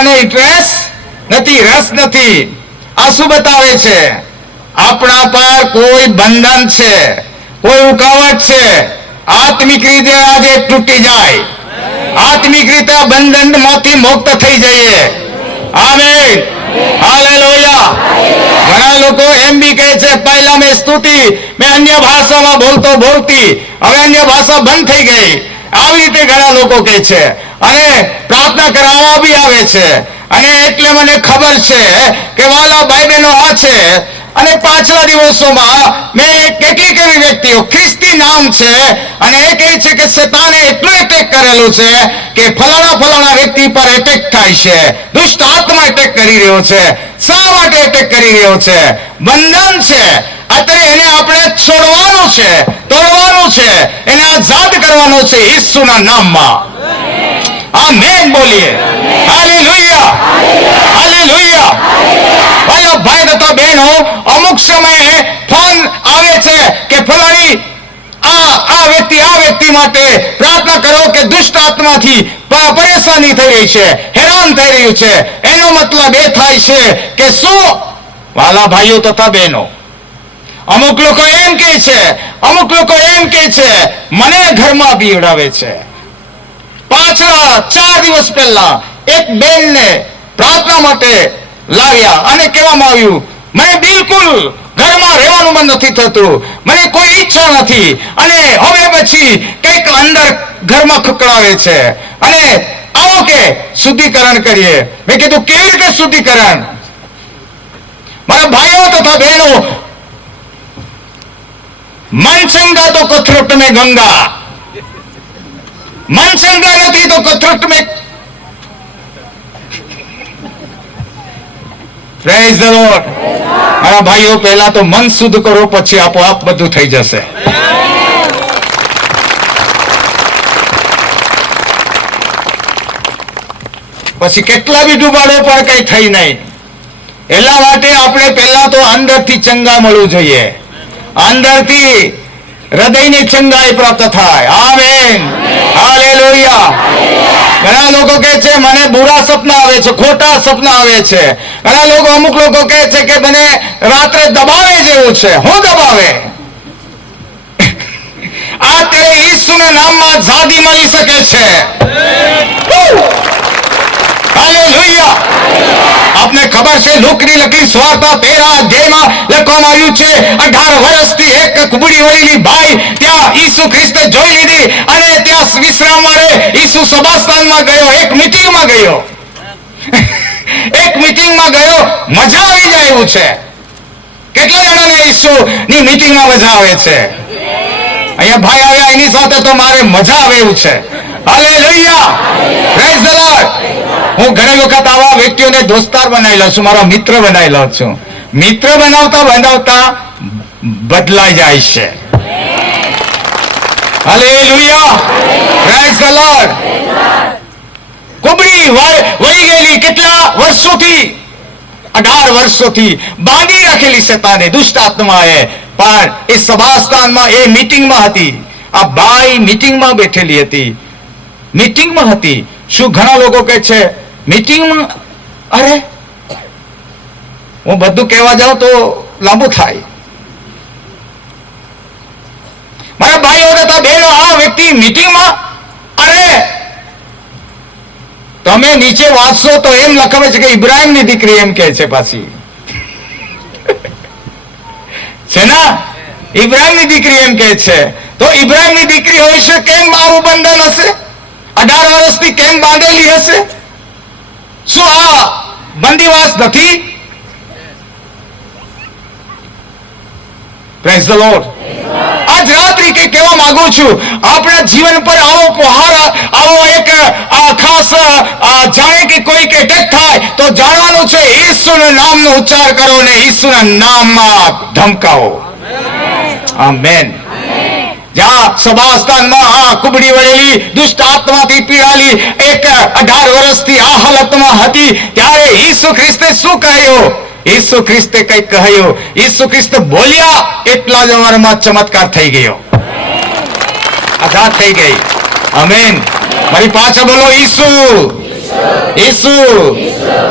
બીજાને ઇન્ટરેસ્ટ નથી, રસ નથી. આ શું બતાવે છે? આપણા પર કોઈ બંધન છે, કોઈ ઉકાવટ છે. આત્મિક રીતે આજે તૂટી જાય, આત્મિક રીતે આ બંધનમાંથી મુક્ત થઈ જઈએ. Amen, hallelujah. ઘણા લોકો એમ બી કહે છે, પહેલા મેં સ્તુતિ, મેં અન્ય ભાષામાં બોલતી, હવે અન્ય ભાષા બંધ થઈ ગઈ. આવી રીતે ઘણા લોકો કહે છે અને પ્રાર્થના કરાવવા બી આવે છે. અને એટલે મને ખબર છે કે વાલા ભાઈ બહેનો આ છે. અને પાછલા દિવસોમાં મેં કેટલીક એવી વ્યક્તિઓ, ખ્રિસ્તી નામ છે, અને એ કહે છે કે શેતાને એટલું એટેક કરેલું છે કે ફલાણા વ્યક્તિ પર એટેક થાય છે, દુષ્ટ આત્મા એટેક કરી રહ્યો છે. શા માટે એટેક કરી રહ્યો છે? બંધન છે. અત્યારે એને આપણે છોડવાનું છે, તોડવાનું છે, એને આઝાદ કરવાનો છે ઈસુના નામમાં. આમેન બોલીએ. Hallelujah, hallelujah. ભાઈ તથા બહેનો, અમુક સમયે ફોન આવે છે કે ફલાણી આ વ્યક્તિ માટે પ્રાર્થના કરો કે દુષ્ટ આત્માથી પરેશાની થઈ રહી છે, હેરાન થઈ રહ્યું છે. એનો મતલબ એ થાય છે કે શું? વાલા ભાઈઓ તથા બહેનો, અમુક લોકો એમ કહે છે મને ઘરમાં બીવડાવે છે. પાછલા 4 દિવસ પહેલા એક બેનને પ્રાર્થના માટે લાવ્યા અને કહેવામાં આવ્યું, મને બિલકુલ ઘરમાં રહેવાનું મન નથી થતું, મને કોઈ ઈચ્છા નથી. અને હવે પછી કંઈક અંદર ઘરમાં ખકડાવે છે અને આવો કે શુદ્ધિકરણ કરીએ. મેં કીધું, કેવી રીતે શુદ્ધિકરણ? મારા ભાઈઓ તથા બહેનો, મન ચંગા તો કથરોટ में ગંગા, મન ચંગા નથી તો કથરોટ में. Praise the lord. મારા ભાઈઓ, પહેલા તો મન શુદ્ધ કરો, પછી આપોઆપ બધું થઈ જશે. પછી કેટલા બી ડૂબાડો પણ કઈ થઈ નહીં. એટલા માટે આપણે પહેલા તો અંદરથી ચંગા મળવું જોઈએ, અંદરથી હૃદયની ચંગાઈ પ્રાપ્ત થાય. Amen, hallelujah. ઘણા લોકો કહે છે મને બુરા સપના આવે છે, ખોટા સપના આવે છે. અમુક લોકો કહે છે કે મને રાત્રે દબાવે જેવું છે. હું દબાવે? આ તે ઈસુના નામમાં ઝાદી મળી શકે છે. હાલેલુયા. આપને ખબર છે, લુકની લકીર સ્વાર્થા 13 અધ્યાયમાં લખવામાં આવ્યું છે, 18 વર્ષથી એક કુબડી વળેલી બાઈ ત્યાં ઈસુ ખ્રિસ્તે જોઈ લીધી અને ત્યાં વિશ્રામ માટે ઈસુ સભાસ્થાનમાં ગયો. એક મીટિંગમાં ગયો, મજા આવી જાય એવું છે. કેટલા જણાને ઈસુની મીટિંગમાં મજા આવે છે? અહીંયા ભાઈ આવ્યા, એની સાથે તો મારે મજા આવે એવું છે. Hallelujah, praise the lord. હું ઘણી વખત આવા વ્યક્તિઓને દોસ્તાર બનાવી લઉં છું, મારા મિત્ર બનાવી લઉં છું. મિત્ર બનાવતા બદલાઈ જાય છે. Hallelujah, praise the Lord. કુબડી વળી ગયેલી કેટલા વર્ષોથી, 18 વર્ષોથી બાંધી રાખેલી શેતાને, દુષ્ટ આત્માએ, પણ એ સભાસ્થાનમાં, એ મીટિંગમાં હતી. આ બાઈ મીટિંગમાં બેઠેલી હતી, મીટિંગમાં હતી. શું ઘણા લોકો કહે છે મીટિંગમાં? અરે, હું બધું કહેવા જાઉં તો લાંબુ થાય. મારા ભાઈઓ તથા બહેનો, આ વ્યક્તિ મીટિંગમાં, અરે તમે નીચે વાંચશો તો એમ લખાવે છે કે ઇબ્રાહીમની દીકરી, એમ કહે છે. પાછી છે ના, ઇબ્રાહીમની દીકરી એમ કહે છે. તો ઇબ્રાહીમની દીકરી હોય છે, કેમ આવું બંધન હશે? 18 વર્ષથી કેમ બાંધેલી હશે? શું આ બંદીવાસ નથી? Praise the lord. આજ રાત્રિ કે કહેવા માંગુ છું, આપણા જીવન પર આવો પહાર, આવો એક ખાસ જાણે કે કોઈક એટેક થાય તો જાણવાનું છે, ઈસુના નામનો ઉચ્ચાર કરો અને ઈસુના નામમાં ધમકાવો. આમેન. જ્યાં સભાસ્થાનમાં આ કુબડી વળેલી દુષ્ટ આત્માથી પીડાયેલી એક 18 વર્ષથી આ હાલતમાં હતી, ત્યારે ઈસુ ખ્રિસ્તે શું કહ્યું? ઈસુ ખ્રિસ્તે કઈ કહ્યું? ઈસુ ખ્રિસ્ત બોલ્યા, એટલા જ વારમાં ચમત્કાર થઈ ગયો, આઝાદ થઈ ગઈ. આમેન. મારી પાછળ બોલો, Isu Isu.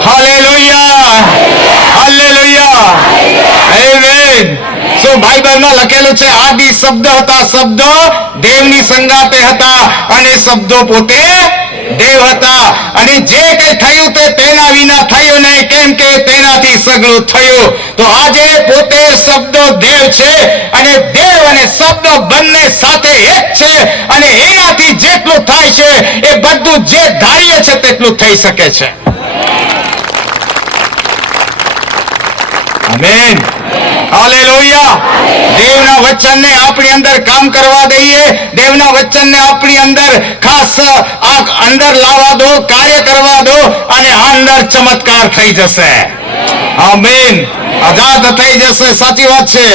Hallelujah, hallelujah, amen. શું બાઇબલમાં લખેલું છે? આદિ શબ્દ હતા, શબ્દો દેવની સંગાતે હતા અને શબ્દો પોતે દેવ હતા. અને જે કંઈ થયું તે તેના વિના થયું નહીં, કેમ કે તેનાથી સગળું થયું. તો આજે પોતે શબ્દો દેવ છે અને દેવ અને શબ્દો બંને સાથે એક છે. અને એનાથી જેટલું થાય છે એ બધું જે ધારીએ છે તેટલું થઈ શકે છે. Amen, hallelujah. દેવના વચનને આપણી અંદર કામ કરવા દઈએ, દેવના વચનને આપણી અંદર ખાસ અંદર લાવવા દો, કાર્ય કરવા દો અને અંદર ચમત્કાર થઈ જશે. આમેન, આઝાદ થઈ જશે. સાચી વાત છે.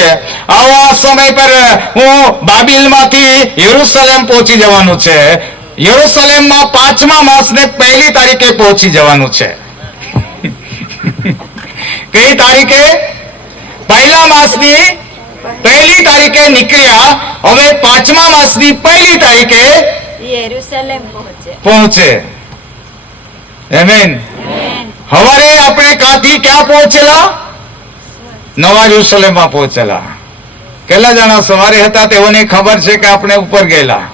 આવા સમય પર હું બાબિલમાંથી યરુશલેમ પહોંચી જવાનું છે. યરુશલેમમાં 5મા માસને 1લી તારીખે પહોંચી જવાનું છે. કઈ તારીખે? 1લા માસની 1લી તારીખે નીકળ્યા. હવે 5મા માસની 1લી તારીખે યરુશલેમ પહોંચે. આમેન. હવારે આપણે કાથી ક્યાં પહોંચેલા? નવા યરુશલેમમાં પહોંચેલા. કેટલા જણા સવારે હતા તેઓને ખબર છે કે આપણે ઉપર ગયેલા?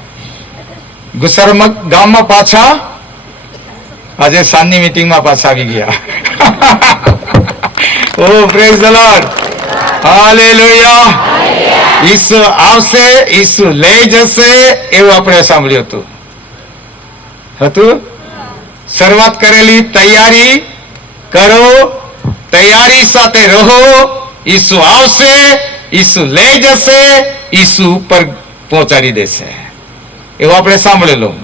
ગુસરમક ગામમાં પાછા આજે સાંજની મીટિંગમાં પાછા આવી ગયા. ઓ પ્રેઝ ધ લોર્ડ, હાલેલુયા. ઈસુ આવશે, ઈસુ લઈ જશે, એવું આપણે સાંભળ્યું હતું. શરૂઆત કરેલી તૈયારી કરો, તૈયારી સાથે રહો. ઈસુ આવશે, ઈસુ લઈ જશે, ઈસુ ઉપર પહોંચાડી દેશે, એવું આપણે સાંભળેલું.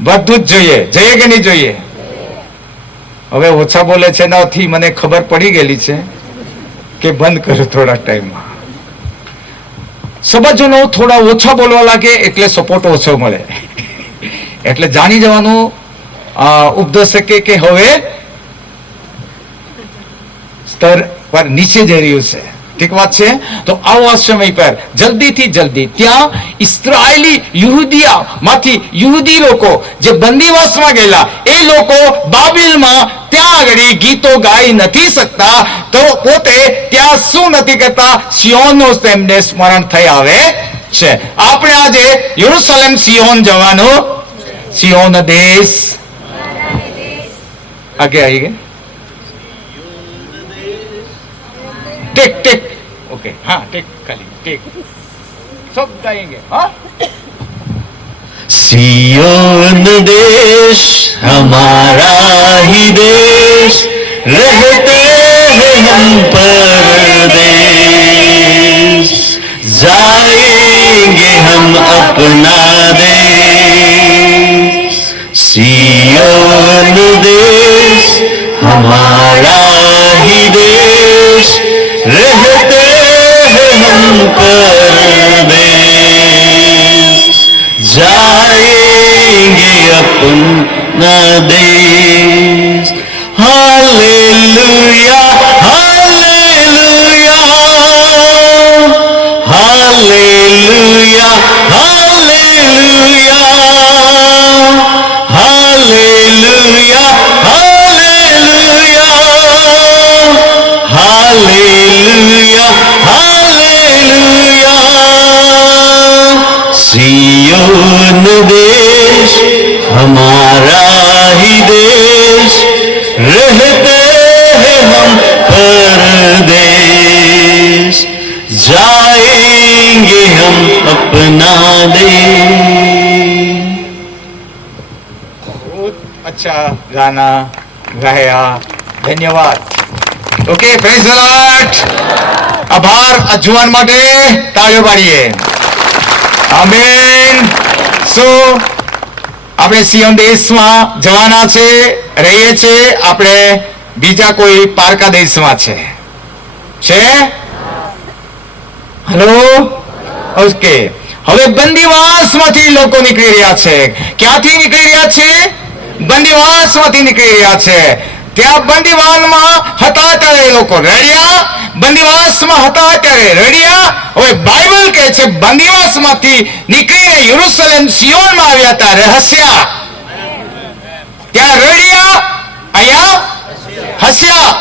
બધું જ જોઈએ. જોઈએ કે નહીં જોઈએ? હવે ઓછા બોલે છે નથી, મને ખબર પડી ગયેલી છે કે બંધ કરો થોડા ટાઈમમાં. સમજનો થોડા ઓછા બોલવા લાગે એટલે સપોર્ટ ઓછો મળે. એટલે જાણી જવાનું ઉપદેશકે કે હવે સ્તર પર નીચે જઈ રહ્યું છે. ઠીક વાત છે. તો આવા સમય પર જલ્દીથી જલ્દી ત્યાં ઇસ્રાયેલી યહૂદીયામાંથી યહૂદી લોકો જે બંદીવાસમાં ગયેલા એ લોકો બાબિલમાં ત્યાં આગળ ગીતો ગાઈ નથી શકતા, તો પોતે ત્યાં શું નથી કરતા? સિયોનનું તેમને સ્મરણ થઈ આવે છે. આપણે આજે યરુશલેમ સિયોન જવાનું. સિયોન દેશ आगे आइए. टेक टेक ओके, हाँ टेक खाली टेक सब गाएंगे. हाँ, सियोन देश हमारा ही देश, रहते हैं हम परदेश, जाएंगे हम अपना देश. सियोन देश हमारा ही देश, रहते हैं हम परदेश, जाएंगे अपना देश. Hallelujah, hallelujah, hallelujah, hallelujah, hallelujah, hallelujah, hallelujah, hallelujah. Zion देश हमारा ही देश, रहते हैं हम परदेश, जाएंगे हम अपना देश. बहुत अच्छा गाना गाया. ધન્યવાદ. Okay, praise the lord. આભાર. અજવાન માટે તાળીઓ પાડીએ. આમેન. સો આપણે સિયોન દેશમાં જવાના છે, રહીએ છીએ. આપણે બીજા કોઈ પારકા દેશમાં છે. Hello, okay. હવે બંદીવાસમાંથી લોકો નીકળી રહ્યા છે. ક્યાંથી નીકળી રહ્યા છે? બંદીવાસમાંથી નીકળી રહ્યા છે. ત્યાં બંદીવાનમાં હતા ત્યારે લોકો રડ્યા, બંદીવાસમાં હતા ત્યારે રડ્યા. હવે બાઇબલ કહે છે બંદીવાસમાંથી નીકળીને યરુશલેમ સિયોનમાં આવ્યા હતા રહસ્યા. ત્યાં રડ્યા, અહીંયા હસ્યા.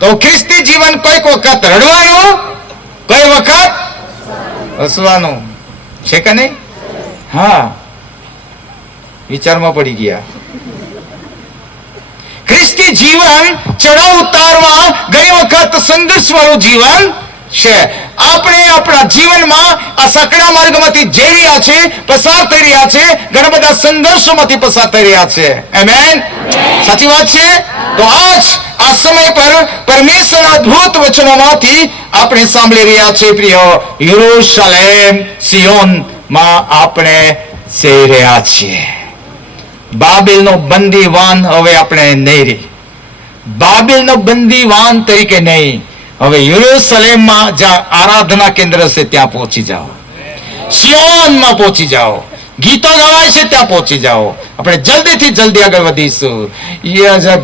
તો ખ્રિસ્તી જીવન કોઈક વખત રડવાનું, કોઈ વખત હસવાનું છે કે નહીં? હા, વિચારમાં પડી ગયા. ખ્રિસ્તી જીવન ચડાવ ઉતારમાં ઘણી વખત સંઘર્ષ વાળું જીવન છે. આપણે આપણા જીવનમાં આ સાંકડા માર્ગમાંથી જઈ રહ્યા છે, પસાર થઈ રહ્યા છે, ઘણા બધા સંઘર્ષોમાંથી પસાર થઈ રહ્યા છે. આમેન. સાચી વાત છે. તો આજ આ સમય પર પરમેશ્વરના અદ્ભુત વચનોમાંથી આપણે સાંભળી રહ્યા છે પ્રિય, યરૂશલેમ સિયોનમાં આપણે જઈ રહ્યા છીએ. બાબેલનો બંદીવાન હવે આપણે નહીં રહી, બાબેલનો બંદીવાન તરીકે નહીં. હવે યરૂશલેમમાં જ્યાં આરાધના કેન્દ્ર છે ત્યાં પહોંચી જાઓ, સિયોનમાં પહોંચી જાઓ, ગીતો ગવાય છે ત્યાં પહોંચી જાઓ. આપણે જલ્દીથી જલ્દી આગળ વધીશું.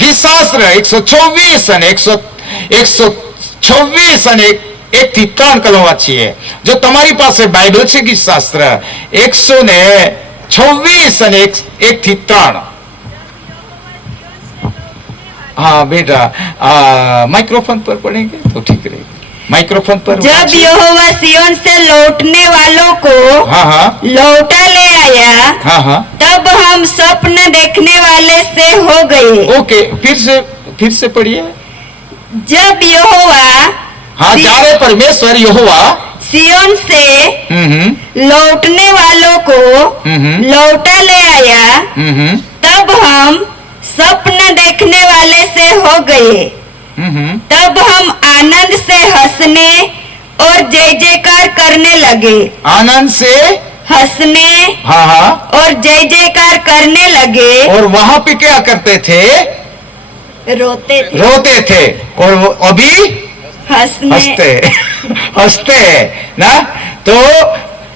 ગીત શાસ્ત્ર 126 અને 126 અને 1 થી 3 કલમ વાંચીએ. જો તમારી પાસે બાઇબલ છે, ગીત શાસ્ત્ર 126 અને 1 થી 3. हाँ बेटा, माइक्रोफोन पर पढ़ेंगे तो ठीक रहेगा. माइक्रोफोन पर. जब यहोवा सिय्योन से लौटने वालों को हाँ हाँ लौटा ले आया, हाँ हाँ तब हम स्वप्न देखने वाले से हो गए. ओके, फिर से पढ़िए. जब यहोवा हाँ, जारे परमेश्वर यहोवा सिय्योन से लौटने वालों को लौटा ले आया, तब हम स्वप्न देखने वाले से हो गए. तब हम आनंद से हंसने और जय जयकार करने लगे. आनंद से हंसने हाँ हाँ और जय जयकार करने लगे. और वहां पे क्या करते थे? रोते थे. और वो अभी हंसते हंसते ना. तो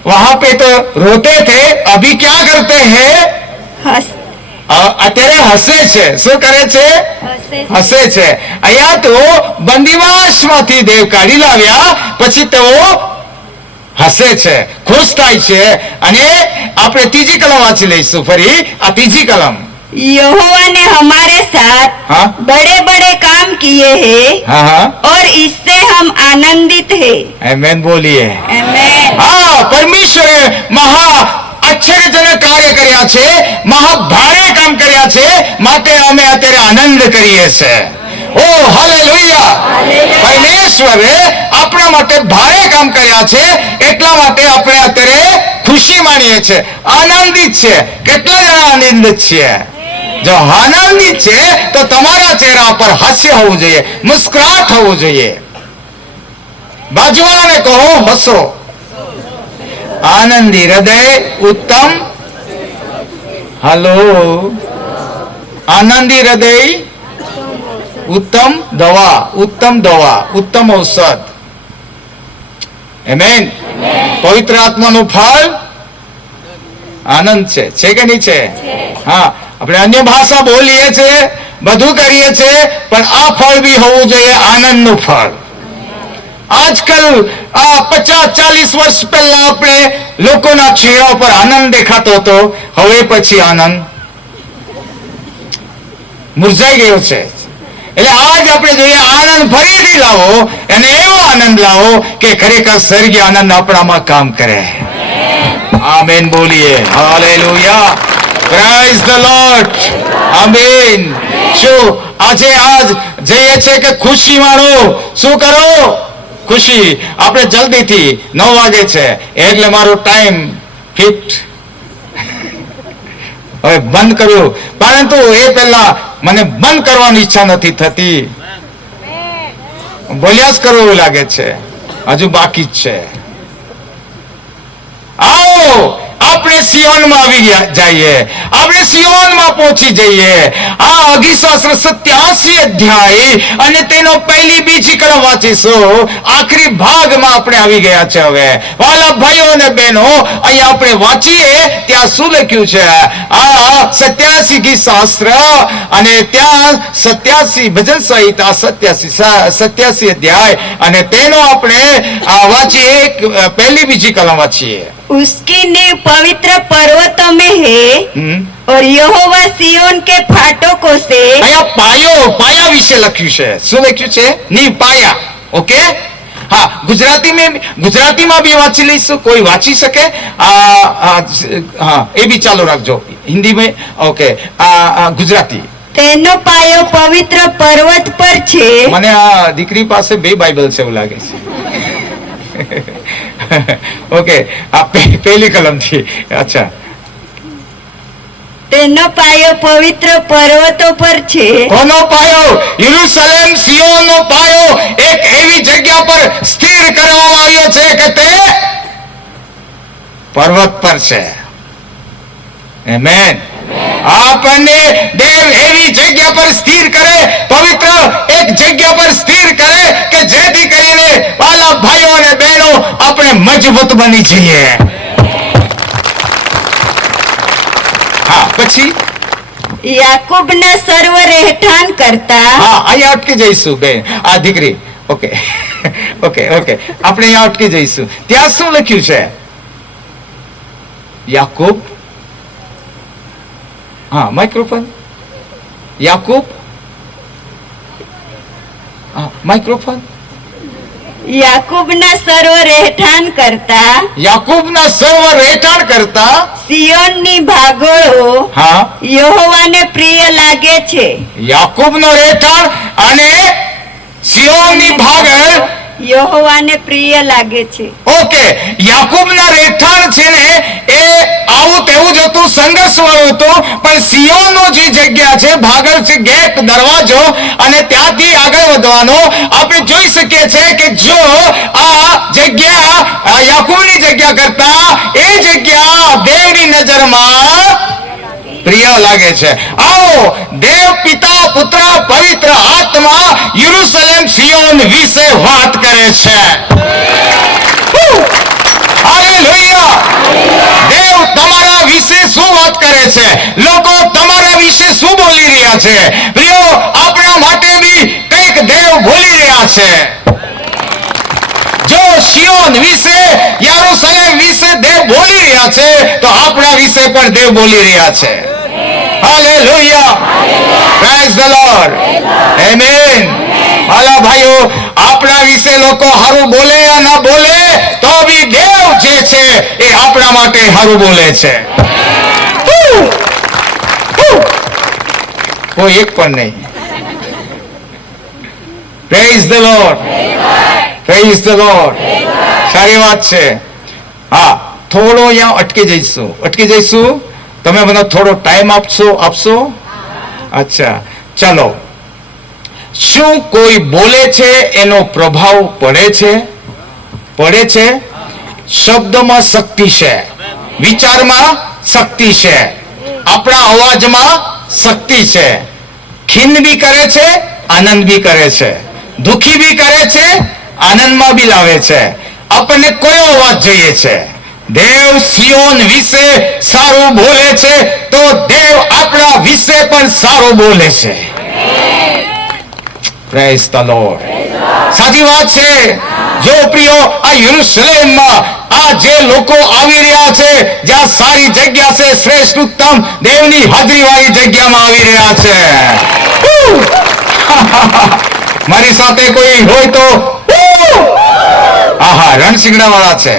वहां पे तो रोते थे, अभी क्या करते हैं? અત્યારે હસે છે. શું કરે છે? હસે છે. અહીંયા તો બંદીવાસમાંથી દેવ કાઢી લાવ્યા પછી તેઓ હસે છે, ખુશ થાય છે. અને આપણે ત્રીજી કલમ વાંચી લઈશું ફરી. આ ત્રીજી કલમ. यहोवा ने हमारे साथ हाँ? बड़े बड़े काम किए हैं हाँ हाँ और इससे हम आनंदित हैं. આમેન બોલીએ. आमेन. હા, પરમેશ્વરે મહા આશ્ચર્યજનક કાર્ય કર્યા છે, મહા ભારે કામ કર્યા છે, માટે અમે અત્યારે આનંદ કરીએ છીએ. ઓ હાલેલુયા. પરમેશ્વરે આપણા માટે ભારે કામ કર્યા છે, એટલા માટે આપણે અત્યારે ખુશી માણીએ છીએ, આનંદિત છે. કેટલા જણા આનંદિત છે? જો આનંદિત છે તો તમારા ચહેરા પર હાસ્ય હોવું જોઈએ, મુસ્કરાટ હોવું જોઈએ. બાજુવાળાને કહો હસો. આનંદી હૃદય ઉત્તમ. હલો, આનંદી હૃદય ઉત્તમ દવા, ઉત્તમ દવા, ઉત્તમ ઔષધ. આમેન. પવિત્ર આત્માનું ફળ આનંદ છે કે નહીં છે? હા, આપણે અન્ય ભાષા બોલીએ છીએ, બધું કરીએ છીએ, પણ આ ફળ બી હોવું જોઈએ, આનંદનું ફળ. આજકાલ આ 50-40 વર્ષ પહેલા આપણે લોકોના ચહેરા પર આનંદ દેખાતો હતો, હવે પછી આનંદ મુરઝાઈ ગયો છે. એટલે આજ આપણે જોઈએ આનંદ ફરીથી લાવો અને એવો આનંદ લાવો કે ખરેખર સ્વર્ગીય આનંદ આપણામાં કામ કરે. આમેન બોલીએ. Hallelujah. Praise the Lord. Amen. શું આજ જઈએ છે કે ખુશી માણો? શું કરો? ખુશી. આપણે જલ્દીથી 9 વાગે છે એટલે મારો ટાઈમ ફિટ હવે બંધ કર્યું, પરંતુ એ પહેલા મને બંધ કરવાની ઈચ્છા નથી થતી. બોલ્યા જ કરવું એવું લાગે છે, હજુ બાકી જ છે. આવો આપણે સિયોનમાં આવી જઈએ, આપણે સિયોનમાં પહોંચી જઈએ. આ અગીશાસ્ત્ર 87 અધ્યાય અને તેનો પહેલી બીજી કલમ વાંચીશું. આખરી ભાગમાં આપણે આવી ગયા છે. હવે વાલા ભાઈઓ અને બહેનો, અહીંયા આપણે વાંચીએ ત્યાં શું લખ્યું છે? આ 87 ગીત શાસ્ત્ર અને ત્યાં 87 ભજન સંહિતા 87 અધ્યાય અને તેનો આપણે વાંચીએ, પહેલી બીજી કલમ વાંચીએ. उसकी नींव पवित्र पर्वतों में है और यहोवा सियोन के फाटकों से અહીંયા પાયા વિશે લખ્યું છે. શું લખ્યું છે? નીવ પાયા. ઓકે, હા. ગુજરાતીમાં બી વાંચી લઈશું. કોઈ વાંચી શકે? હા, એ બી ચાલુ રાખજો. હિન્દીમાં ઓકે. ગુજરાતી. તેનો પાયો પવિત્ર પર્વત પર છે. મને આ દીકરી પાસે બે બાઇબલ છે એવું લાગે છે. ઓકે, આ પહેલી કલમ થી. અચ્છા. તેનો પાયો પવિત્ર પર્વતો પર છે. કોનો પાયો? યરુશલેમ સિયોનનો પાયો એક એવી જગ્યા પર સ્થિર કરવામાં આવ્યો છે કે તે પર્વત પર છે. આમેન. આપણને દેવ એવી જગ્યા પર સ્થિર કરે, પવિત્ર એક જગ્યા પર સ્થિર કરે કે જેથી કરીને વાલા ભાઈઓ અને બહેનો આપણે મજબૂત બની જઈએ. હા, પછી યાકૂબના સર્વ રહેઠાણ કરતા. હા, અહીંયા અટકી જઈશું બેન. આ દીકરી. ઓકે ઓકે ઓકે, આપણે અહીંયા અટકી જઈશું. ત્યાં શું લખ્યું છે? યાકૂબ. હા, માઇક્રોફોન. યાકૂબ. હા, માઇક્રોફોન. યાકૂબના સર્વ રહેઠાણ કરતા. યાકૂબના સર્વ રહેઠાણ કરતા. સિયોનની ભાગોળો હા, યહોવાને પ્રિય લાગે છે. યાકૂબનો રહેઠાણ અને સિયોનની ભાગળ યહોવાને પ્રિય લાગે છે. ઓકે, યાકૂબના રહેઠાણ છે ને એ આવું તેવું જ હતું, સંઘર્ષ વાળું હતું. પણ સિયોનનો જે જગ્યા છે, ભાગળ છે, ગેટ, દરવાજો, અને ત્યાંથી આગળ વધવાનો આપણે જોઈ શકીએ છીએ કે જો આ જગ્યા યાકૂબની જગ્યા કરતા એ જગ્યા દેવની નજરમાં પ્રિય લાગે છે. આવો દેવ પિતા પુત્ર પવિત્ર આત્મા યરુશલેમ સિયોન વિશે વાત કરે છે. હાલેલુયા. દેવ તમારા વિશે શું વાત કરે છે? લોકો તમારા વિશે શું બોલી રહ્યા છે? પ્રિયો, આપણા માટે બી કંઈક દેવ બોલી રહ્યા છે. જો સિયોન વિશે, યરુશલેમ વિશે દેવ બોલી રહ્યા છે તો આપણા વિશે પણ દેવ બોલી રહ્યા છે. Hallelujah. Praise the Lord. Amen. વાલા ભાઈઓ, આપણા વિશે લોકો હારું બોલે યા ના બોલે તો બી દેવ જે છે એ આપણા માટે હારું બોલે છે. કોઈ એક પણ નહીં. Praise the lord. Praise the lord. સારી વાત છે. હા, થોડો અહીંયા અટકી જઈશું. તમે મને થોડો ટાઈમ આપશો? અચ્છા, ચાલો. શું કોઈ બોલે છે એનો પ્રભાવ પડે છે? શબ્દમાં શક્તિ છે, વિચારમાં શક્તિ છે, આપણા અવાજમાં શક્તિ છે. ખીન બી કરે છે, આનંદ બી કરે છે, દુખી બી કરે છે, આનંદમાં બી લાવે છે. આપણને કયો અવાજ જોઈએ છે? દેવ સિયોન વિશે સારું બોલે છે તો દેવ આપણા વિશે પણ સારું બોલે છે. Praise the lord. સાચી વાત છે. જો પ્રિયો, આ યરુશલેમમાં આ જે લોકો આવી રહ્યા છે, જ્યાં સારી જગ્યા છે, શ્રેષ્ઠ ઉત્તમ દેવની હાજરી વાળી જગ્યામાં આવી રહ્યા છે. મારી સાથે કોઈ હોય તો આહા, રણસિંગડા વાળા છે.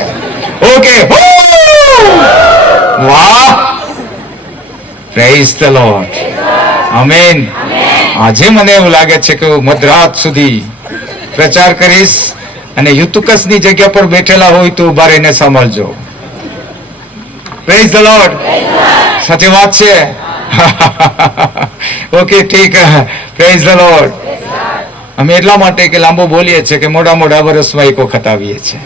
ઓકે, વાહ. Praise the Lord. આમેન. આજે મને એવું લાગે છે કે હું મધરાત સુધી પ્રચાર કરીશ અને યુતુકસની જગ્યા પર બેઠેલા હોય તો ઉભા રહીને સાંભળજો. Praise the lord. સાચી વાત છે. ઓકે, ઠીક. Praise the lord. અમે એટલા માટે કે લાંબો બોલીએ છીએ કે મોડા વર્ષમાં એક વખત આવીએ છીએ.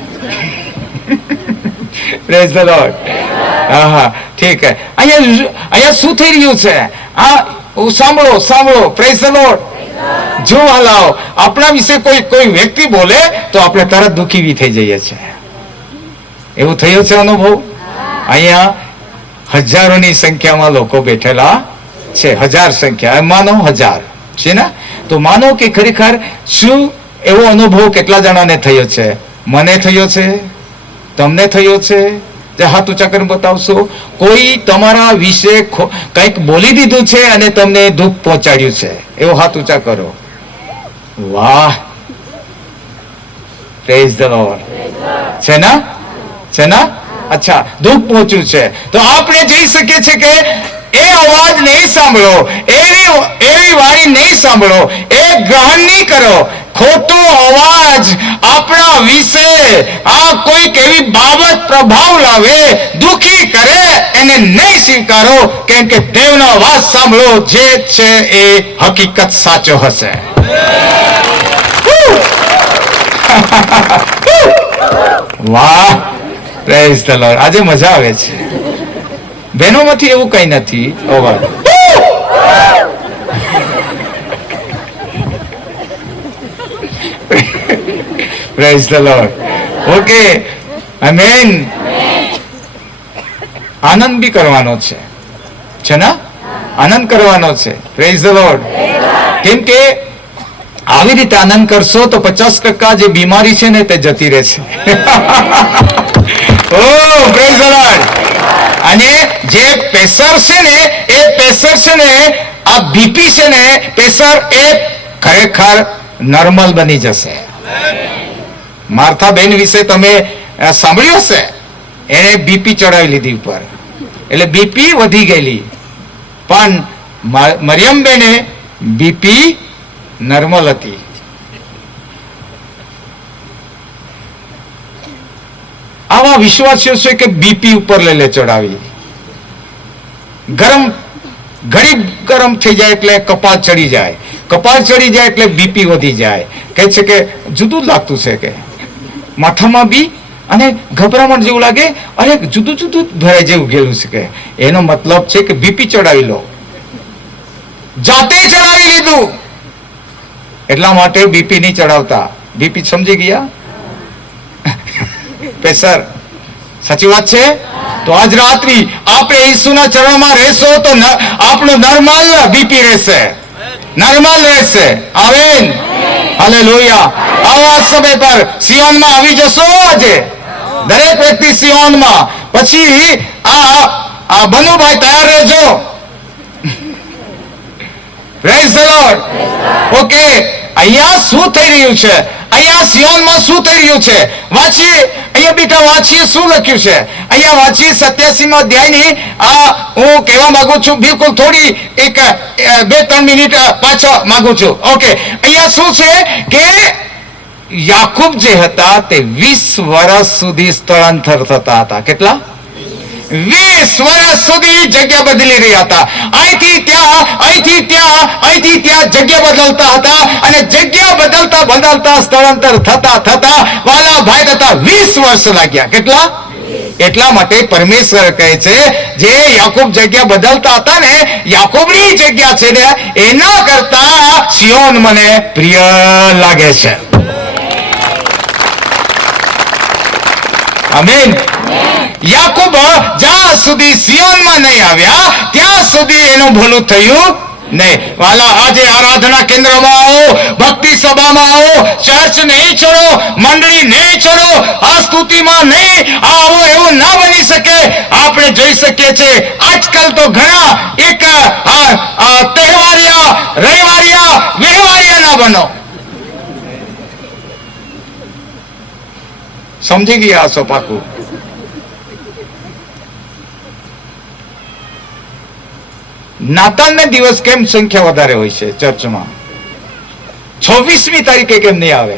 Praise the lord. હા, ઠીક. અહીંયા શું થઈ રહ્યું છે? સાંભળો. Praise the lord. જો હાલાઓ, આપણા વિશે કોઈ વ્યક્તિ બોલે તો આપણે તરત દુખી થઈ જઈએ છીએ. એવું થયું છે અનુભવ? અહીંયા હજારોની સંખ્યામાં લોકો બેઠેલા છે. 1000 સંખ્યા, માનો 1000 છે ને? તો માનો કે ખરેખર શું એવો અનુભવ કેટલા જણાને થયો છે? મને થયો છે, તમને થયો છે, જે હાથ ઊંચા કરીને બતાવશો. કોઈ તમારા વિશે કંઈક બોલી દીધું છે અને તમને દુઃખ પહોંચાડ્યું છે, એવો હાથ ઊંચા કરો. વાહ, પ્રેઝ ધ લોર્ડ. છે ના? છે ના? અચ્છા, દુઃખ પહોંચ્યું છે તો આપણે જઈ શકીએ છીએ કે એ અવાજ નહીં સાંભળો, એવી વાણી નહીં સાંભળો, એ ગ્રહણ નહીં કરો. ખોટો અવાજ આપણા વિશે આ કોઈક એવી બાબત પ્રભાવ લાવે, દુખી કરે, એને નહીં સ્વીકારો, કેમ કે દેવનો અવાજ સાંભળો, જે છે એ હકીકત સાચો હશે. વાહ, પ્રેઝ ધ લોર્ડ. આજે મજા આવે છે. બહેનોમાંથી એવું કઈ નથી અવાજ. Praise the Lord. Okay, amen. આનંદ બી કરવાનો છે ને? આનંદ કરવાનો છે. Praise the Lord. કેમ કે આવી રીતે આનંદ કરશો તો 50% જે બીમારી છે ને તે જતી રહેશે. ઓ પ્રેઝ ધ લોર્ડ. અને જે પ્રેશર છે ને એ પ્રેશર છે ને, આ બીપી છે ને, પ્રેશર એ ખરેખર નોર્મલ બની જશે. માર્થા બેન વિશે તમે સાંભળ્યું હશે, એને બીપી ચડાવી લીધી ઉપર, એટલે બીપી વધી ગયેલી. પણ મરિયમ બેને બીપી નોર્મલ હતી. આવા વિશ્વાસીઓ છે કે બીપી ઉપર લઈ લે ચડાવી. ઘડી ગરમ થઈ જાય એટલે કપાળ ચડી જાય, કપાળ ચડી જાય એટલે બીપી વધી જાય. કહે છે કે જુદું લાગતું છે, કે માથામાં બી અને ગભરામણ જેવું લાગે, અરે જુદું જુદું ભરાય જેવું ગયેલું છે. કે એનો મતલબ છે કે બીપી ચડાવી લો. જાતે ચડાવી લીધું એટલા માટે બીપી નહીં ચડાવતા. બીપી સમજી ગયા? પ્રેશર. સાચી વાત છે. તો આજ રાત્રિ આપણે ઈસુના ચરણમાં રહેશો તો આપણું નોર્મલ બીપી રહેશે, નોર્મલ રહેશે. Amen, hallelujah. આવા સમય પર સિયોનમાં આવી જશો. આજે દરેક વ્યક્તિ સિયોનમાં. પછી આ બનુભાઈ તૈયાર રહેજો. Praise the Lord. ઓકે, અહીંયા શું થઈ રહ્યું છે? અહીંયા સિયોનમાં શું થઈ રહ્યું છે? વાંચીએ. અહીંયા બેટા વાંચીએ શું લખ્યું છે. અહીંયા વાંચીએ 87મો અધ્યાયની. હું કહેવા માંગુ છું, બિલકુલ થોડી 2-3 મિનિટ પાછળ માંગુ છું. ઓકે, અહીંયા શું છે કે યાકૂબ જે હતા તે 20 વર્ષ સુધી સ્થળાંતર થતા હતા. કેટલા? 20 વર્ષ સુધી જગ્યા બદલી રહ્યા હતા. અહીંથી ત્યાં, અહીંથી ત્યાં, અહીંથી ત્યાં જગ્યા બદલતા હતા. અને જગ્યા બદલતા બદલતા સ્થળાંતર થતા થતા વાલા ભાઈ થતા 20 વર્ષ લાગ્યા. કેટલા? એટલા માટે પરમેશ્વર કહે છે, જે યાકૂબ જગ્યા બદલતા હતા ને, યાકૂબની જગ્યા છે ને, એના કરતા સિયોન મને પ્રિય લાગે છે. આમીન. યાકૂબ જ્યાં સુધી સિયોનમાં નહીં આવ્યા ત્યાં સુધી એનું ભલું થયું નહીં. વાલા, આજે આરાધના કેન્દ્રમાં આવો, ભક્તિ સભામાં આવો, ચર્ચ નહીં છોડો, મંડળી નહીં છોડો, આ સ્તુતિમાં નહીં આવો, એવું ના બની શકે. આપણે જોઈ શકીએ છીએ આજકાલ તો ઘણા એક તહેવારિયા, રવિવારિયા, વ્યવહારિયા ના બનો. સમજી ગયા હશો પાકું. નાતાલને દિવસ કેમ સંખ્યા વધારે હોય છે ચર્ચમાં? 26મી તારીખે કેમ નહીં આવે?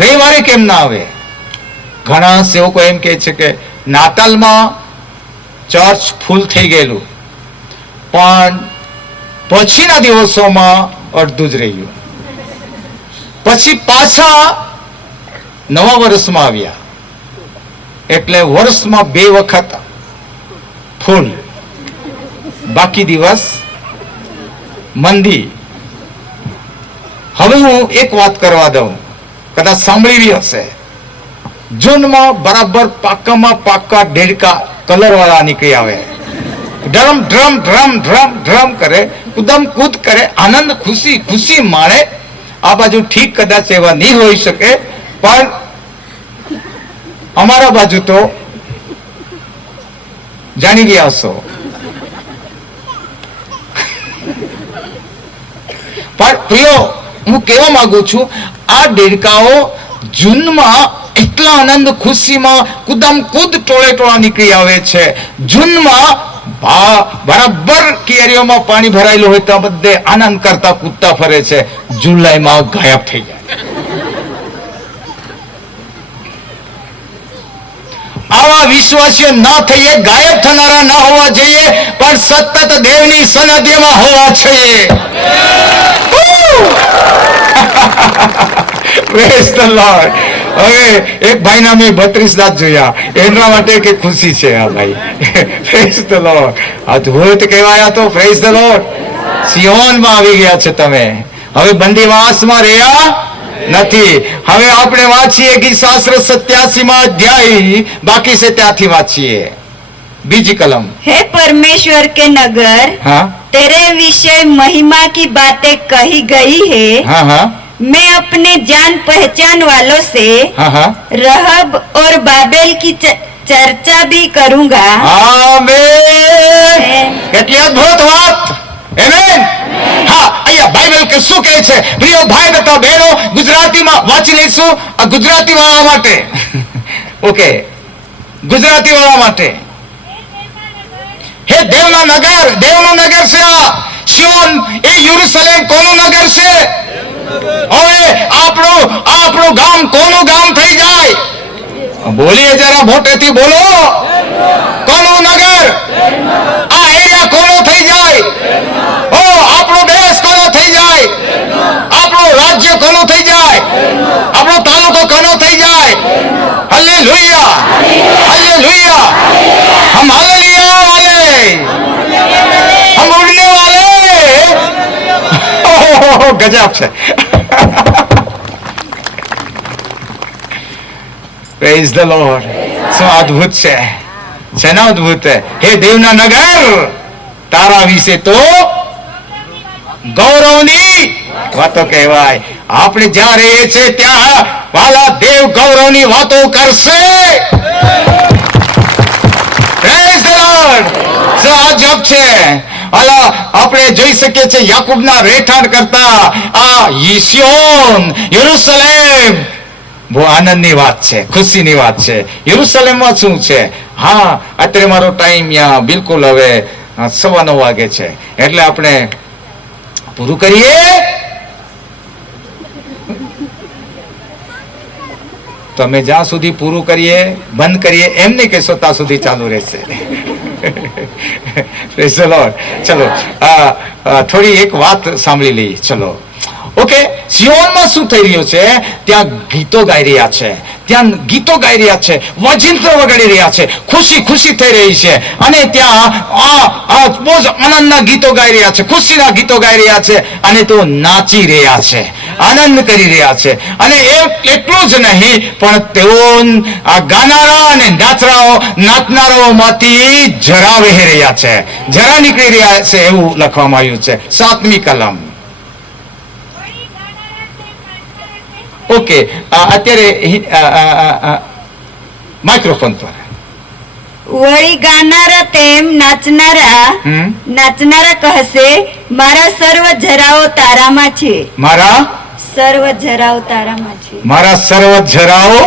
રવિવારે કેમ ના આવે? ઘણા સેવકો એમ કહે છે કે નાતાલમાં ચર્ચ ફૂલ થઈ ગયેલું, પણ પછીના દિવસોમાં અડધું જ રહ્યું. પછી પાછા નવા વર્ષમાં આવ્યા, એટલે વર્ષમાં 2 વખત ફૂલ, બાકી દિવસ મંદી. હવે હું એક વાત કરવા દઉં, કદાચ સાંભળી હશે. જૂનમાં બરાબર પાકામાં પાકા દેડકા કલર વાળા નીકળી આવે, drum drum drum drum drum કરે, કુદમ કૂદ કરે, આનંદ ખુશી ખુશી માણે. આ બાજુ ઠીક કદાચ એવા નહીં હોઈ શકે, પણ અમારા બાજુ તો જાણી ગયા હશો. પણ પ્રિયો, હું કહેવા માંગુ છું, આ દેડકાઓ જૂનમાં એટલા આનંદ ખુશીમાં કુદમ કૂદ ટોળે ટોળા નીકળી આવે છે. જૂનમાં બરાબર કેરીઓમાં પાણી ભરાયેલું હોય તો બધે આનંદ કરતા કૂદતા ફરે છે. જુલાઈમાં ગાયબ થઈ જાય. આવા વિશ્વાસીઓ ન થઈએ, ગાયબ થનારા ન હોવા જોઈએ, પણ સતત દેવની સન્નિધિમાં હોવા જોઈએ. Praise the Lord. હવે એક ભાઈના મેં 32 દાંત જોયા, એના માટે કે ખુશી છે આ ભાઈ. Praise the Lord. અદ્ભુત કહેવાયા તો. Praise the Lord. સિયોનમાં આવી ગયા છે તમે. હવે બંદીવાસમાં રહ્યા નથી. હવે આપણે વાંચીએ ગીત શાસ્ત્ર 87 અધ્યાય બાકી છે, ત્યાંથી વાંચીએ બીજી કલમ. हे परमेश्वर के नगर, हाँ तेरे विषय महिमा की बातें कही गई है. हाँ हाँ मैं अपने जान पहचान वालों से हाँ हाँ रहब और बाबेल की चर्चा भी करूंगा. આમેન. કેટલી અદ્ભુત વાત. આમેન. હા, અહીંયા બાઇબલ કે શું કહે છે? પ્રિય ભાઈ તથા બહેનો, ગુજરાતીમાં વાંચી લઈશું. આ ગુજરાતી વાળા માટે. ઓકે, ગુજરાતી વાળા માટે. હે દેવના નગર, દેવનું નગર છે આ સિયોન. એ યરુશલેમ કોનું નગર છે? હવે આપણું ગામ કોનું ગામ થઈ જાય? બોલીએ જરા મોટેથી બોલો. કોનું નગર? આ એરિયા કોનો થઈ જાય? ઓ, આપણો દેશ કોનો થઈ જાય? આપણું રાજ્ય કોનું થઈ જાય? આપણો તાલુકો કોનો થઈ જાય? Hallelujah, hallelujah. हम हालेलुया वाले, हम उड़ने वाले. ओह, गजब છે. Praise the Lord. શું અદ્ભુત છે. છે ને અદ્ભુત. હે દેવના નગર, તારા વિશે તો ગૌરવની વાતો કહેવાય. આપણે જ્યાં રહીએ છીએ ત્યાં વાલા દેવ ગૌરવની વાતો કરશે. Praise the Lord. શું અજબ છે. અલા, આપણે જોઈ શકીએ છીએ યાકૂબના રહેઠાણ કરતા આ સિયોન, યરુશલેમ બહુ આનંદની વાત છે, ખુશીની વાત છે. યરુશલેમમાં શું છે? હા, અત્યારે મારો ટાઈમ બિલકુલ હવે 9:15 વાગે છે, એટલે આપણે પૂરું કરીએ. તમે જ્યાં સુધી પૂરું કરીએ, બંધ કરીએ એમ નહીં કહેશો, ત્યાં સુધી ચાલુ રહેશે. Praise the Lord. ચલો, થોડી એક વાત સાંભળી લઈએ. ચલો, ઓકે. સિયોનમાં શું થઈ રહ્યું છે? ત્યાં ગીતો ગાઈ રહ્યા છે, ત્યાં ગીતો ગાઈ રહ્યા છે, વજિંત્ર વગાડી રહ્યા છે, ખુશી ખુશી થઈ રહી છે. અને ત્યાં બહુ જ આનંદના ગીતો ગાઈ રહ્યા છે, ખુશીના ગીતો ગાઈ રહ્યા છે, અને તો નાચી રહ્યા છે, આનંદ કરી રહ્યા છે. અને એટલું જ નહીં, પણ તેઓ આ ગાનારા અને નાચનારાઓમાંથી જરા વહી રહ્યા છે, જરા નીકળી રહ્યા છે, એવું લખવામાં આવ્યું છે 7મી કલમ. ઓકે, અત્યારે માઇક્રોફોન પર. વળી ગાનારા તેમ નાચનારા કહેશે, મારા સર્વ જરાઓ તારામાં છે. મારા સર્વ જરાઓ તારામાં છે. મારા સર્વ જરાઓ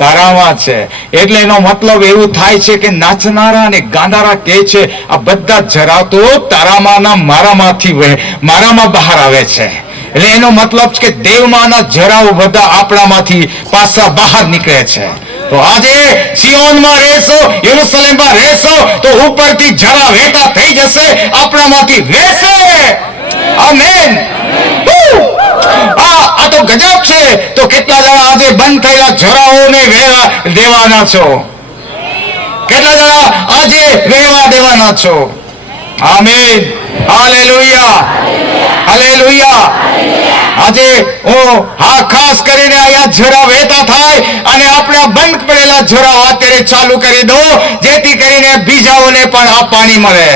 તારામાં છે. એટલે એનો મતલબ એવું થાય છે કે નાચનારા અને ગાનારા કહે છે, આ બધા જરાઓ તો તારામાંના મારામાં બહાર આવે છે. એટલે એનો મતલબ છે કે દેવમાંના જરાઓ બધા આપણામાંથી પાછા બહાર નીકળે છે. તો આજે સિયોનમાં રહેશો, યરુશલેમમાં રહેશો, તો ઉપરથી જરા વહેતા થઈ જશે, આપણામાંથી વહેશે. આમેન. આ તો ગજબ છે. તો કેટલા જણા આજે બંધ થયેલા જરાઓને દેવાના છો? કેટલા જણા આજે વહેવા દેવાના છો? આમેન. Hallelujah, hallelujah. આજે ખાસ કરીને અહીંયા જરા વહેતા થાય અને આપણે બંધ પડેલા જરાઓ અત્યારે ચાલુ કરી દો, જેથી કરીને બીજાઓને પણ આ પાણી મળે.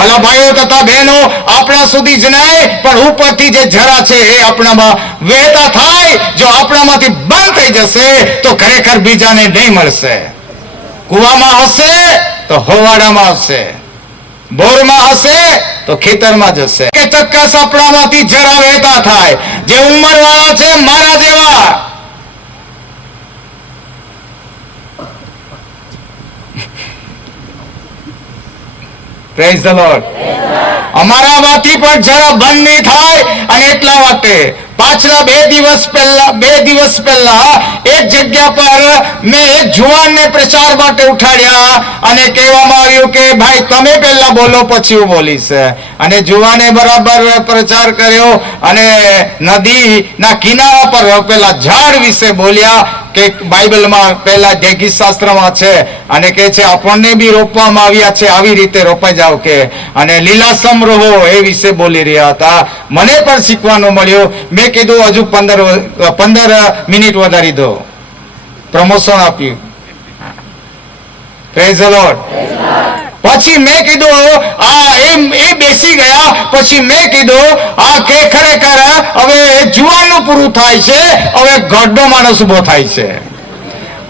અલા ભાઈઓ તથા બહેનો, આપણા સુધી જ નહીં પણ ઉપરથી જે જરા છે એ આપણામાં વહેતા થાય. જો આપણામાંથી બંધ થઈ જશે તો ખરેખર બીજાને નહીં મળશે. કુવામાં હશે તો હોવાડામાં હશે, બોરમાં હશે તો ખેતરમાં જશે. કે ચોક્કસ આપણામાંથી જરા વહેતા થાય. જે ઉંમરવાળા છે મારા જેવા, પ્રેઝ ધ લોર્ડ, અમારામાંથી પણ જરા બંધ નહીં થાય. અને એટલા માટે પાછલા બે દિવસ પહેલા એક જગ્યા પર મેં એક જુવાનને પ્રચાર માટે ઉઠાડ્યા અને કહેવામાં આવ્યું કે ભાઈ તમે પહેલા બોલો પછી હું બોલીશ. અને જુવાને બરાબર પ્રચાર કર્યો અને નદીના કિનારા પર પેલા ઝાડ વિશે બોલ્યા કે બાઇબલમાં પહેલા ગીત શાસ્ત્રમાં છે અને કે છે આપણને બી રોપવામાં આવ્યા છે, આવી રીતે રોપાઈ જાવ કે, અને લીલાસમ રહો એ વિશે બોલી રહ્યા હતા. મને પણ શીખવાનું મળ્યું. મેં કીધું હજુ 15 મિનિટ વધારી દો, પ્રમોશન આપ્યું. Praise the lord. પછી મેં કીધું એ બેસી ગયા. પછી મેં કીધું કે ખરેખર હવે જુવાનનું પૂરું થાય છે, હવે ગઢનો માણસ ઉભો થાય છે.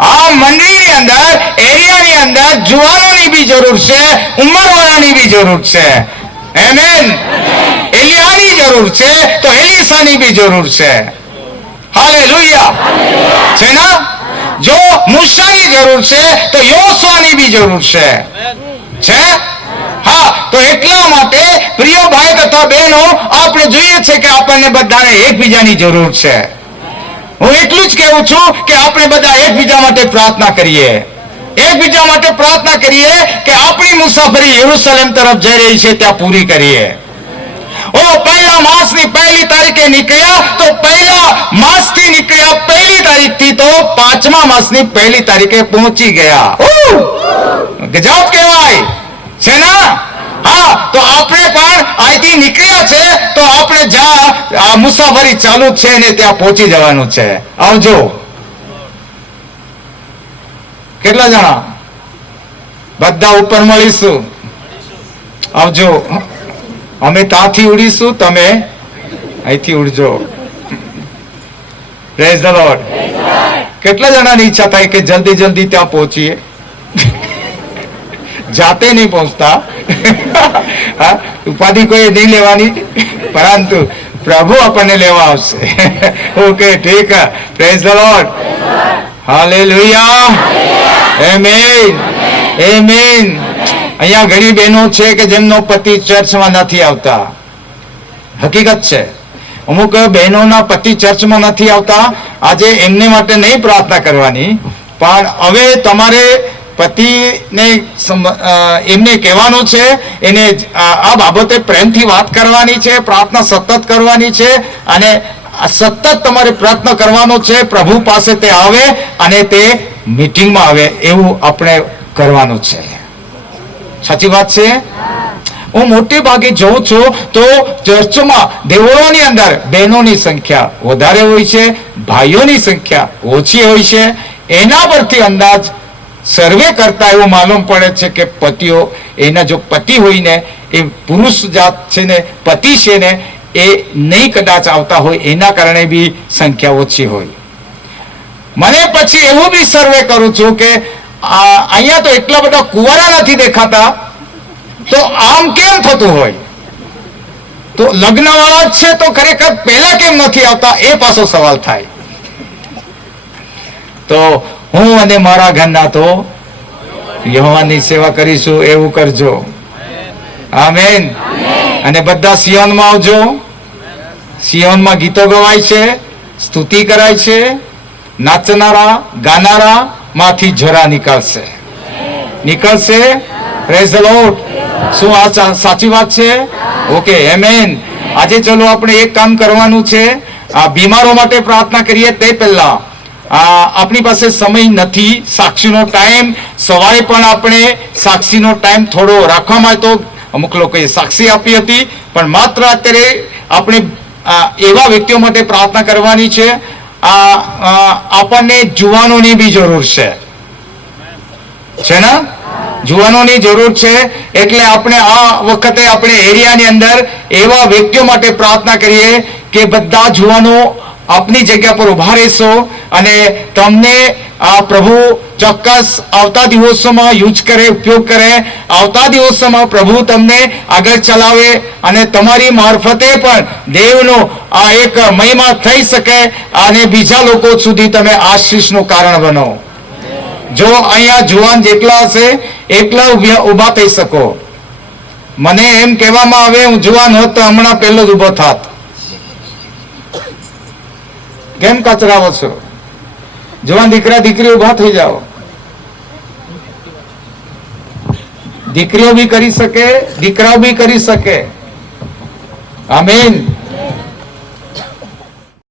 આ મંડળીની અંદર, એરિયાની અંદર જુવાનોની બી જરૂર છે, ઉંમરવાળાની બી જરૂર છે. આમેન. એલિયાની જરૂર છે તો એલિસાની બી જરૂર છે. હાલેલુયા. છે ને? જો મૂસાની જરૂર છે તો યોશુઆની બી જરૂર છે. છે? હા, તો એટલા માટે પ્રિય ભાઈ તથા બહેનો, આપણે જોઈએ છે કે આપણને બધાને એકબીજાની જરૂર છે. હું એટલું જ કહેવું છું કે આપણે બધા એકબીજા માટે પ્રાર્થના કરીએ. એકબીજા માટે પ્રાર્થના કરીએ કે આપણી મુસાફરી યરૂશલેમ તરફ જઈ રહી છે ત્યાં પૂરી કરીએ. પહેલા માસની 1 તારીખે નીકળ્યા તો પહેલા માસથી નીકળ્યા 1 તારીખથી તો 5મા માસની 1 તારીખે પહોંચી ગયા. ગજબ કહેવાય છે ને? હા, તો આપણે પણ અહીંથી નીકળ્યા છે તો આપણે જ્યાં મુસાફરી ચાલુ છે ને ત્યાં પહોંચી જવાનું છે. આવજો. કેટલા જણા? બધા ઉપર મળીશું. આવજો. અમે ત્યાંથી ઉડીશું, તમે અહીંથી ઉડજો. Praise the lord. કેટલા જણાની ઈચ્છા થાય કે જલ્દી જલ્દી ત્યાં પહોંચીએ? જાતે નહીં પહોંચતા, ઉપાધિ કોઈ નહીં લેવાની, પરંતુ પ્રભુ આપણને લેવા આવશે. ઓકે, ઠીક. Praise the lord. Hallelujah. Amen. Amen. અહીંયા ઘણી બહેનો છે કે જેમનો પતિ ચર્ચમાં નથી આવતા. હકીકત છે, અમુક બહેનોના પતિ ચર્ચમાં નથી આવતા. આજે એમને માટે નહીં પ્રાર્થના કરવાની, પણ હવે તમારે પતિને એમને કહેવાનું છે, એને આ બાબતે પ્રેમથી વાત કરવાની છે, પ્રાર્થના સતત કરવાની છે અને સતત તમારે પ્રયત્ન કરવાનો છે. પ્રભુ પાસે તે આવે અને તે મીટિંગમાં આવે એવું આપણે કરવાનું છે. સાચી વાત છે? હું મોટે ભાગે જોઉં છું તો ચર્ચમાં દેવળોની અંદર બહેનોની સંખ્યા વધારે હોય છે, ભાઈઓની સંખ્યા ઓછી હોય છે. એના પરથી અંદાજ સર્વે કરતા એવું માલુમ પડે છે કે પતિઓ, એના જો પતિ હોય ને, એ પુરુષ જાત છે ને, પતિ છે ને, એ નહીં કદાચ આવતા હોય, એના કારણે બી સંખ્યા ઓછી હોય. મને પછી એવું બી સર્વે કરું છું કે અહીંયા તો એટલા બધા કુંવારા નથી દેખાતા, તો આમ કેમ થતું હોય? તો લગ્ન વાળા જ છે તો ખરેખર પહેલા કેમ નથી આવતા, એ પાછો સવાલ થાય. તો હું અને મારા ઘરના તો યહોવાની સેવા કરીશું, એવું કરજો. આમેન. અને બધા સિયોનમાં આવજો. સિયોનમાં ગીતો ગવાય છે, સ્તુતિ કરાય છે, નાચનારા ગાનારા માંથી જરા નીકળશે. Praise the lord. શું આ સાચી વાત છે? Okay, amen. આજે ચલો આપણે એક કામ કરવાનું છે. આ બીમારો માટે પ્રાર્થના કરીએ તે પહેલા આપણી પાસે સમય નથી. સાક્ષીનો ટાઈમ સવારે પણ આપણે સાક્ષીનો ટાઈમ થોડો રાખવામાં તો અમુક લોકોએ સાક્ષી આપી હતી, પણ માત્ર અત્યારે આપણે એવા વ્યક્તિઓ માટે પ્રાર્થના કરવાની છે. આપણને જુવાનોની બી જરૂર છે ને? જુવાનોની જરૂર છે. એટલે આપણે આ વખતે આપણે એરિયાની અંદર એવા વ્યક્તિઓ માટે પ્રાર્થના કરીએ કે બધા જુવાનો આપની જગ્યા પર ઉભા રહેશો અને તમને આ પ્રભુ ચોક્કસ આવતા દિવસોમાં યુઝ કરે, ઉપયોગ કરે. આવતા દિવસોમાં પ્રભુ તમને આગળ ચલાવે અને તમારી મારફતે પણ દેવનો આ એક મહિમા થઈ શકે અને બીજા લોકો સુધી તમે આશીષનું કારણ બનો. જો અહીંયા જુવાન જેટલા હશે એટલા ઊભા થઈ શકો. મને એમ કહેવામાં આવે હું જુવાન હોત તો હમણાં પહેલો જ ઊભો થાત. કેમ કચરાવો છો? જવાન દીકરા દીકરી ઉભા થઈ જાઓ. દીકરીઓ બી કરી શકે, દીકરાઓ બી કરી શકે. આમીન.